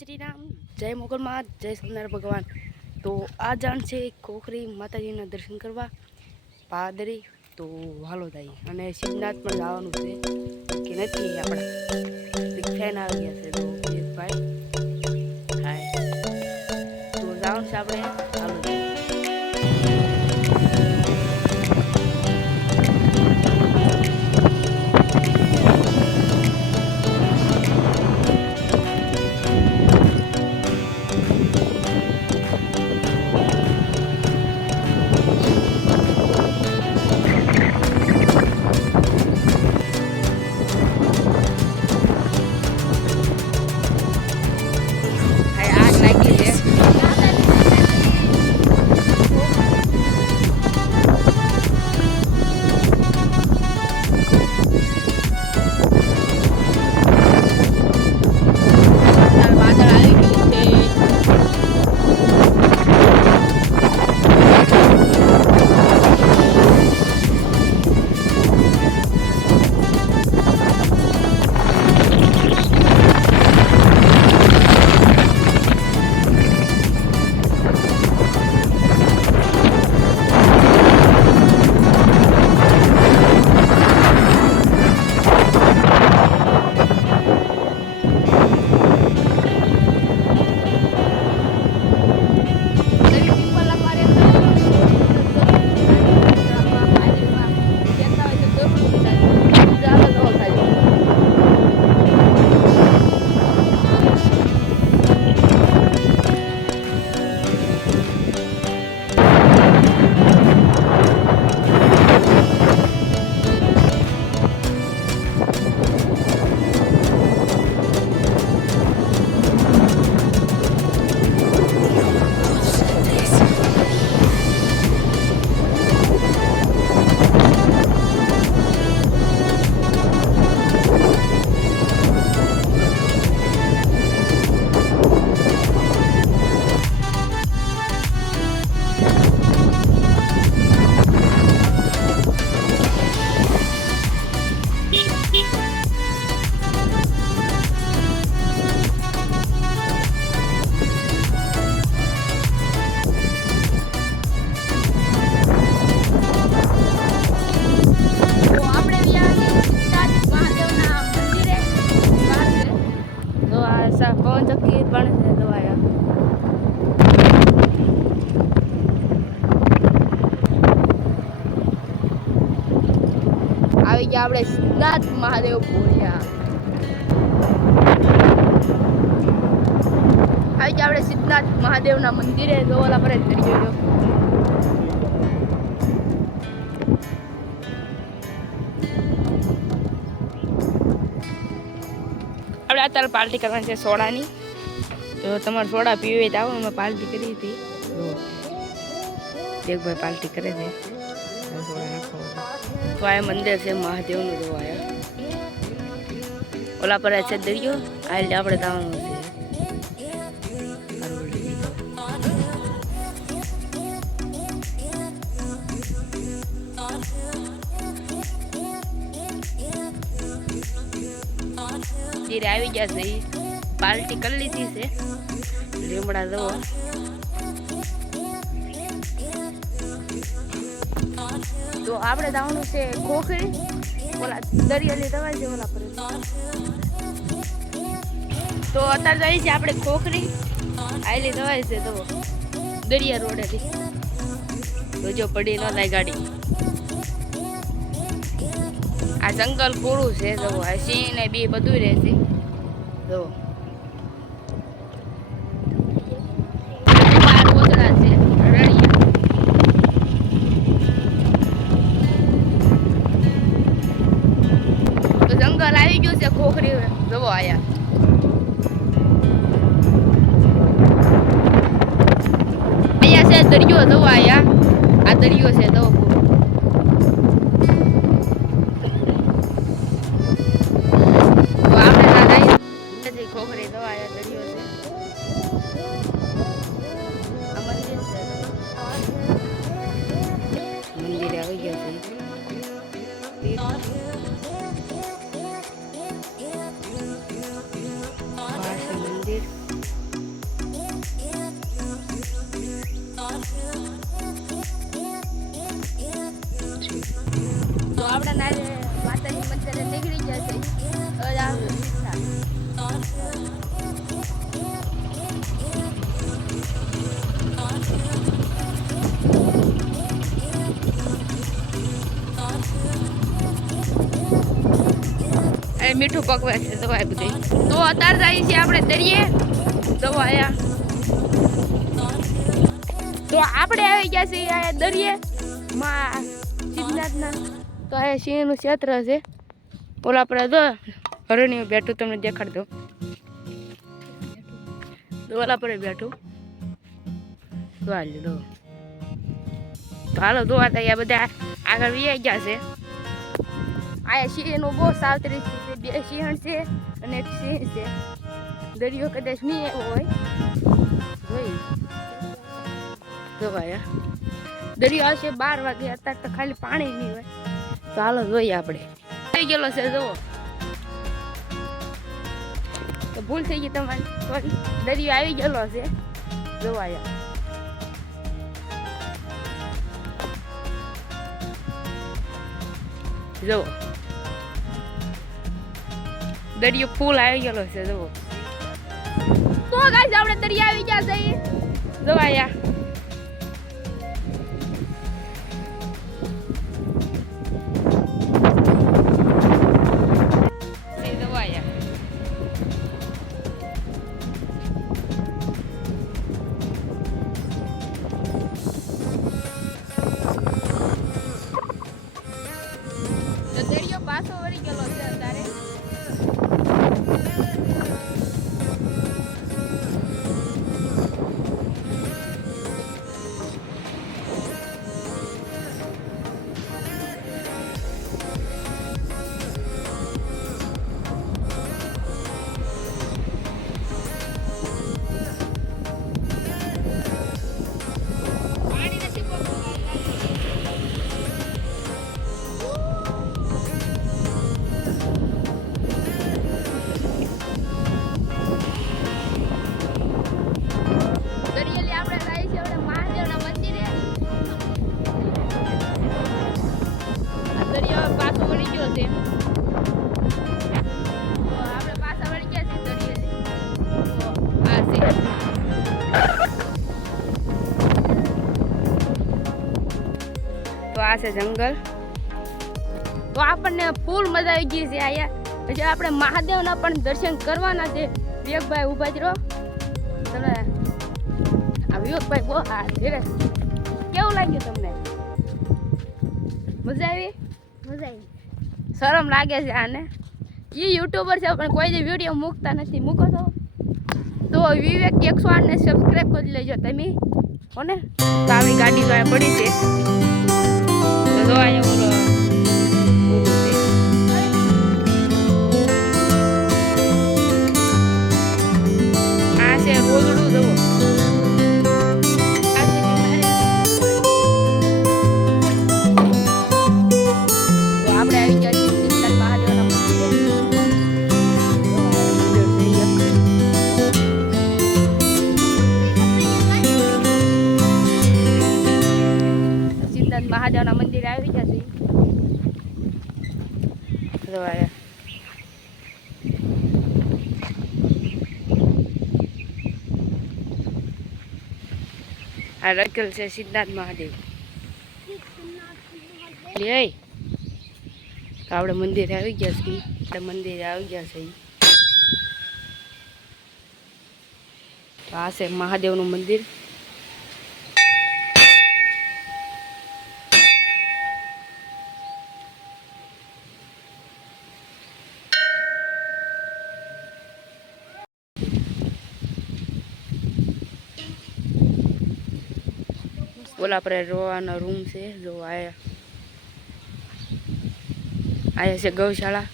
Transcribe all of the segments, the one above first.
श्री राम, जय मोगल माँ, जय सत्यनारायण भगवान। तो आ जान છે ખોખરી માતાજીના દર્શન કરવા પાદરી તો હાલો થાય અને સિદ્ધનાથ પણ જવાનું છે કે નથી આપણા ફેન આવી ગયા છે તો ભાઈ હાય તો જવાનું છે આપણે હાલો થાય। પવન ચક્કી પણ છે તો આવી ગયા આપણે સિદ્ધનાથ મહાદેવ ભોળિયા આવી ગયા આપણે સિદ્ધનાથ મહાદેવના મંદિરે તો ઓલા પર જ કરી ગયો આપણે અત્યારે પાર્ટી કરવાની છે સોડાની તો તમારે સોડા પીવી હોય તો આવો અમે પાર્ટી કરી હતી એક ભાઈ પાર્ટી કરે છે તો આ મંદિર છે મહાદેવનું જો આયા ઓલા પર છે દરિયો આ એટલે આપણે જવાનું છે ધીરે આવી ગયા છે પાર્ટી કરી લીધી છે લીમડા દો તો આપણે જવાનું છે ખોખરી ઓલા દરિયાની દવા છે ઓલા પર તો અત્યારે જઈએ છીએ આપણે ખોખરી આયલી દવાઈ છે તો દરિયા રોડેથી તો જો પડી ન થાય ગાડી આ જંગલ પૂરું છે તો આ સિંહ ને બી બધું રહેશે તો જંગલ આવી ગયું છે ખોખરી જવો આયા અહીંયા છે દરિયો જવો આયા આ દરિયો છે તો ખોખરી દવા આયા દરિયો છે આ મંદિરે આવી ગયા છે મંદિર આપણે નારે માતાજી મંદિરે નીકળી ગયા છે. હવે આવે રિક્ષા. એ મીઠું પકવે છે દવા બધી. તો અત્યારે જાય છે આપણે દરિયે દવા આયા. તો આપણે આવી ગયા છીએ આ દરિયે માં સિદ્ધનાથના. તો આ સિંહનું ક્ષેત્ર છે. ઓલા આપણે તો હરણીઓ બેઠું તમને દેખાડ દો. ઓલા પર બેઠું તો હાલ દો. તો હાલો દો આ બધા આગળ વી ગયા છે. આ સિંહનું બહુ સાવત્રી છે. 2 સિંહણ છે અને એક સિંહ છે. દરિયો કદાચ નહીં એવો હોય જોઈ જોવાયા. દરિયો આવશે 12 વાગે. અત્યારે તો ખાલી પાણી નહીં હોય. તો હાલો જોઈએ આપણે. થઈ ગયેલો છે જુઓ. તો ભૂલ થઈ ગઈ તમારી, સોરી. દરિયો આવી ગયેલો છે જોવાયા. જુઓ દરિયો ફૂલ આવી ગયેલો છે જુઓ. તો ગાઈસ આપણે દરિયા આવી ગયા છે જોવાયા. દરિયો પાછો વળી ગયેલો છે અત્યારે. પાછો વળી ગયો છે. આપણે પાછા વળી ગયા છે દરિયે. તો આ છે જંગલ. તો આપણને ફૂલ મજા આવી ગઈ છે અહીંયા. પછી આપણે મહાદેવના પણ દર્શન કરવાના છે. વિવેકભાઈ ઉભા જ રહો તમે. આ વિવેકભાઈ બહુ ધીરે. કેવું લાગ્યું તમને? મજા આવી? શરમ લાગે છે આને. એ યુટ્યુબર છે પણ કોઈ જ વિડીયો મૂકતા નથી. મૂકો છો તો વિવેક 108 ને સબસ્ક્રાઈબ કરી લેજો તમે કોને. તો આપણી ગાડી તો અહીંયા પડી છે. તો અહીંયા બોલો આ છે રોદડું જવો. આપણે આવી ગયા છીએ સિદ્ધનાથ મહાદેવના મંદિરે. સિદ્ધનાથ મહાદેવના મંદિરે આવી ગયા છીએ. આ રખેલ છે સિદ્ધનાથ મહાદેવ. લે આપણે મંદિરે આવી ગયા છીએ. મંદિરે આવી ગયા છે. તો આ છે મહાદેવનું મંદિર. ઓલા પર રોવાનો રૂમ છે. જો આયા છે ગૌશાળા.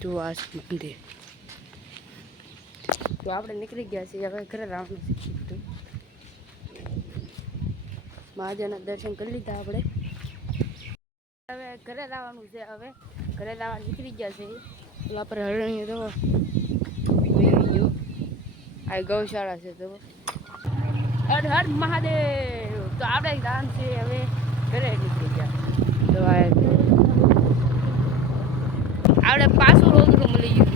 જો આ મંદિર. તો આપણે નીકળી ગયા છીએ. હવે ઘરે રાવણ મહાદેવના દર્શન કરી લીધા આપણે. હવે ઘરે લાવવાનું છે. હવે ઘરે લાવવા નીકળી ગયા છે. એટલે આપણે હરણીએ તો ગયું આ ગૌશાળા છે. તો હર હર મહાદેવ. તો આપણે ગામ છે હવે ઘરે નીકળી ગયા. તો આપણે પાછું રોજનું મળી ગયું.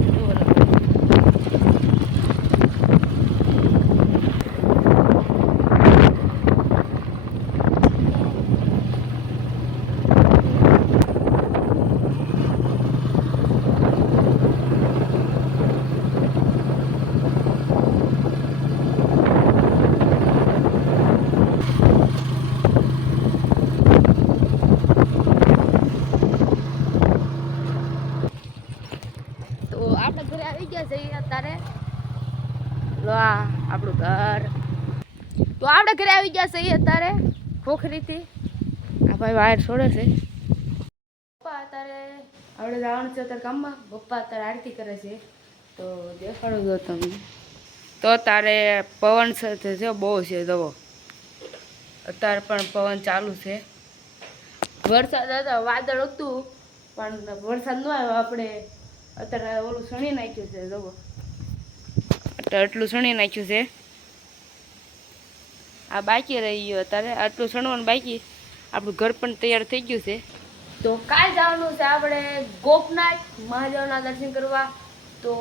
આપણે ઘરે આવી ગયા છે અત્યારે. આપણું ઘર. તો આપણે ઘરે આવી ગયા છે અત્યારે ખોખરીથી. આ ભાઈ વાયર છોડે છે. પપ્પા અત્યારે આપણે જવાનું છે અત્યારે કામમાં. પપ્પા અત્યારે આરતી કરે છે. તો દેખાડો દો તમને. તો અત્યારે પવન છે બહુ છે. જવો અત્યારે પણ પવન ચાલુ છે. વરસાદ હતા, વાદળ હતું પણ વરસાદ ન આવ્યો. આપણે અત્યારે ઓલું સણી નાખ્યું છે. જવો અત્યારે આટલું સણી નાખ્યું છે. આ બાકી રહી ગયું. અત્યારે આટલું સણવાનું બાકી. આપણું ઘર પણ તૈયાર થઈ ગયું છે. તો કાલ જવાનું છે આપણે ગોપનાથ મહાદેવના દર્શન કરવા. તો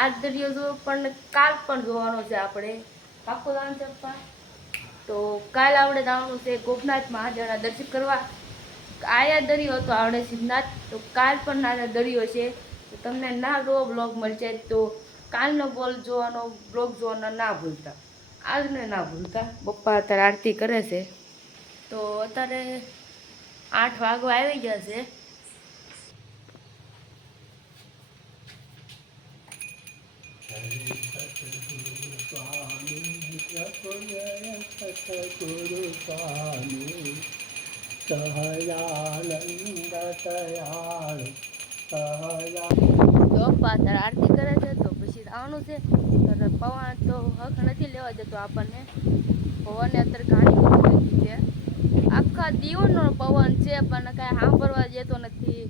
આજ દરિયો જો પણ કાલ પણ જોવાનો છે આપણે. પાક્કું જવાનું છે પપ્પા. તો કાલ આપણે જવાનું છે ગોપનાથ મહાદેવના દર્શન કરવા. આયા દરિયો હતો આપણે સિદ્ધનાથ. તો કાલ પણ નાના દરિયો છે. તો તમને ના રો બ્લોગ મળશે. તો કાલનો બ્લોગ જોવાનો ના ભૂલતા. આજને ના ભૂલતા. પપ્પા અત્યારે આરતી કરે છે. તો અત્યારે 8 વાગવા આવી ગયા છે. તો પપ્પા અત્યારે આરતી કરે છે. તો પછી આવવાનું છે. પવન તો હક નથી લેવા જતો આપણને. પવનને અત્યારે ઘાણી છે. આખા દીવનો પવન છે પણ કાંઈ સાંભળવા દેતો નથી.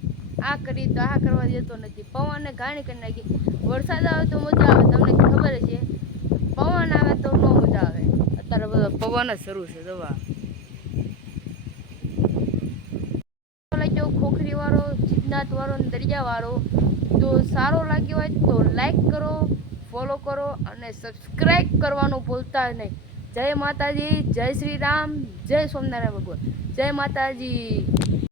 આ કરી તો આ કરવા દેતો નથી. પવનને ઘાણી કરી નાખી. વરસાદ આવે તો મજા આવે, તમને ખબર છે. પવન આવે તો ન મજા આવે. અત્યારે બધો પવન જ શરૂ છે. દવા ખોખરી વાળો, સિદ્ધનાથ વાળો, દરિયા વાળો તો સારો લાગ્યો હોય તો લાઈક કરો, ફોલો કરો અને સબસ્ક્રાઈબ કરવાનું ભૂલતા નહીં. જય માતાજી, જય શ્રી રામ, જય સ્વામિનારાયણ ભગવાન, જય માતાજી.